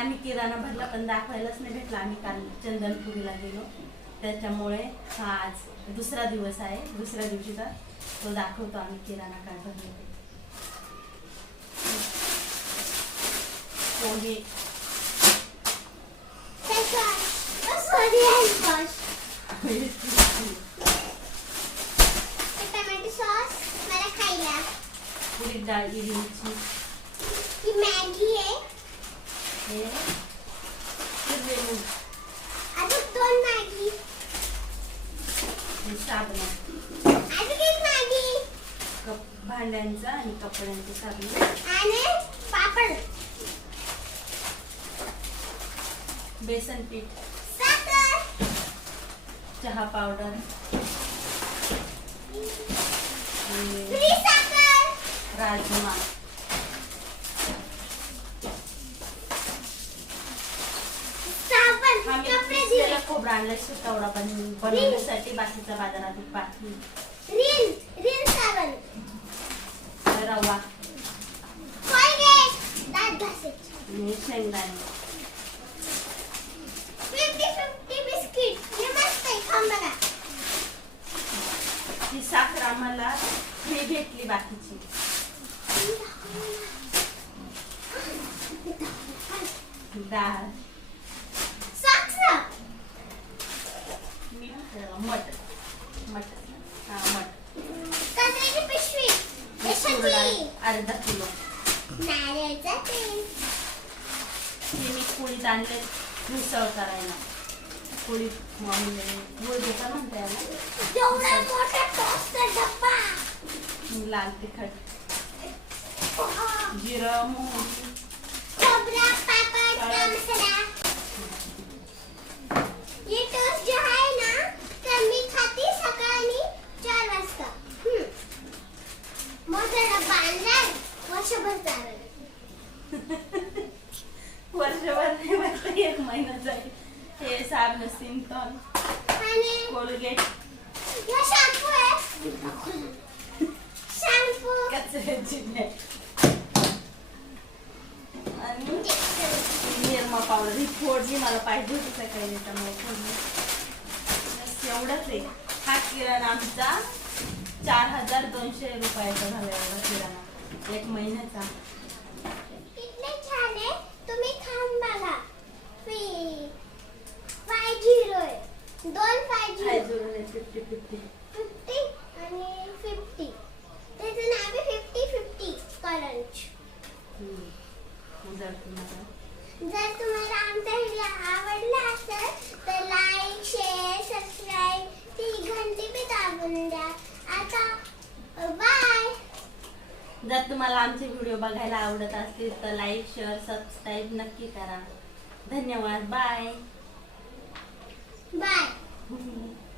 आम्ही किराणा भरला पण दाखवायलाच नाही भेटला. आम्ही काल चंदनपुरीला गेलो. त्याच्यामुळे हा आज दुसरा दिवस आहे. दुसऱ्या दिवशीचा तो दाखवतो आम्ही किराणा काय भरले. पोहे टोमॅटो सॉस मला खायला. डाळ ही मॅगी आहे. भांड्यांचं आणि कपड्यांचं साबण. आणि पापड. बेसन पीठ. चहा पावडर. राजमा साबण आम्ही कपडे किसलेलं धुणे खोबरं आणलं सुतवडा पण बनवण्यासाठी बाकीचा बाजारात बाकी रवा. शेंगदाणे. हे ही साखर आम्हाला फ्री भेटली बाकीची. डाळ मीठ मट मट हा कचऱ्याची पिशवी अर्धा किलो मी पोळीत आणले मिसळ करायला म्हणजे गुळ देता म्हणता याला मोठा लाल तिखट जिरं मोहरी खोबरा पापड का मसाला ये टोस्ट जो आहे ना तर मी खाते सकाळी चार वाजता हम्म. मोठा डब्बा आणलाय वर्षभर नाही वाटतं एक महिना जाईल. हे साबण आणि कोलगेट. कचऱ्याची. आणि निरमा पावडर ही फोडणी मला पाहिजे होती सकाळी त्यामुळे फोडणी. एवढंच आहे. हा किराणा आमचा चार हजार दोनशे रुपयाचा झाला एवढा किराणा. एक महिन्याचा. किती छान आहे. तुम्ही खाऊन बघा फाय झिरो दोन five zero fifty fifty fifty आणि फिफ्टी त्याचं नाव आहे फिफ्टी फिफ्टी करंज जर तुम्हाला जर तुम्हाला आमचा व्हिडिओ आवडला असेल तर लाईक शेअर सबस्क्राईब ती घंटी बी दाबून द्या आता बाय जर तुम्हाला आमचे व्हिडिओ बघायला आवडत असतील तर लाईक शेअर सबस्क्राईब नक्की करा. धन्यवाद. Bye bye